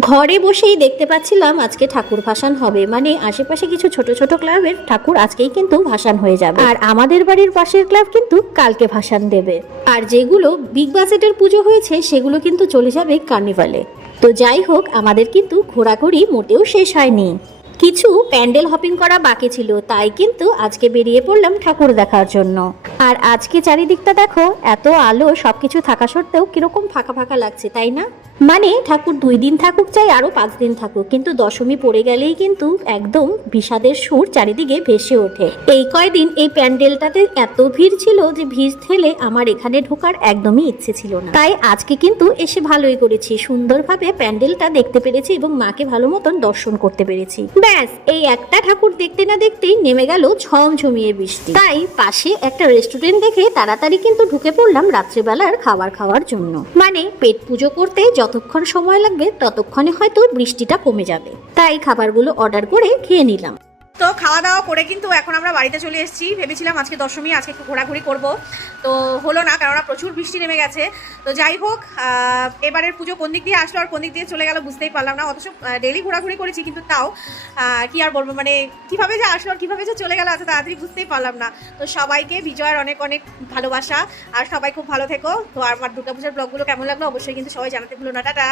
ঘরে বসেই দেখতে পাচ্ছিলাম আজকে ঠাকুর ভাসান হবে, মানে আশেপাশে কিছু ছোট ছোট ক্লাবের ঠাকুর আজকেই কিন্তু ভাসান হয়ে যাবে, আর আমাদের বাড়ির পাশের ক্লাব কিন্তু কালকে ভাসান দেবে। আর যেগুলো বিগ বাজেটের পুজো হয়েছে সেগুলো কিন্তু চলে যাবে কার্নিভালে। তো যাই হোক, আমাদের কিন্তু ঘোরাঘুরি মোটেও শেষ হয়নি, কিছু প্যান্ডেল হপিং করা বাকি ছিল, তাই কিন্তু আজকে বেরিয়ে পড়লাম ঠাকুর দেখার জন্য। আর আজকে চারিদিকটা দেখো, এত আলো, সবকিছু থাকা সত্ত্বেও কিরকম ফাঁকা ফাঁকা লাগছে, তাই না? মানে ঠাকুর 2 দিন থাকুক চাই আরো 5 দিন থাকুক, কিন্তু দশমী পড়ে গেলেই কিন্তু একদম বিষাদের সুর চারিদিকে ভেসে ওঠে। এই কয়দিন এই প্যান্ডেলটাতে এত ভিড় ছিল যে ভিড় ঠেলে আমার এখানে ঢোকার একদমই ইচ্ছে ছিল না। তাই আজকে কিন্তু এসে ভালোই করেছি, সুন্দরভাবে প্যান্ডেলটা দেখতে পেরেছি এবং মাকে ভালো মতন দর্শন করতে পেরেছি। ব্যাস, এই একটা ঠাকুর দেখতে না দেখতেই নেমে গেল ঝমঝমিয়ে বৃষ্টি। তাই পাশে একটা রেস্টুরেন্ট দেখে তাড়াতাড়ি কিন্তু ঢুকে পড়লাম রাত্রিবেলার খাবার খাওয়ার জন্য। মানে পেট পুজো করতে যতক্ষণ সময় লাগবে ততক্ষণে হয়তো বৃষ্টিটা কমে যাবে, তাই খাবারগুলো অর্ডার করে খেয়ে নিলাম। তো খাওয়া দাওয়া করে কিন্তু এখন আমরা বাড়িতে চলে এসেছি। ভেবেছিলাম আজকে দশমী, আজকে একটু ঘোরাঘুরি করব, তো হলো না, কেননা প্রচুর বৃষ্টি নেমে গেছে। তো যাই হোক, এবারের পুজো কোন দিক দিয়ে আসলো আর কোন দিক দিয়ে চলে গেল বুঝতেই পারলাম না। অথচ ডেইলি ঘোরাঘুরি করেছি, কিন্তু তাও কি আর বলবো, মানে কীভাবে যে আসলো আর কীভাবে যে চলে গেল এত তাড়াতাড়ি বুঝতেই পারলাম না। তো সবাইকে বিজয়ের অনেক অনেক ভালোবাসা, আর সবাই খুব ভালো থেকো। তো আমার দুর্গাপূজার ব্লগগুলো কেমন লাগলো অবশ্যই কিন্তু সবাই জানাতে ভুলো না। টাটা।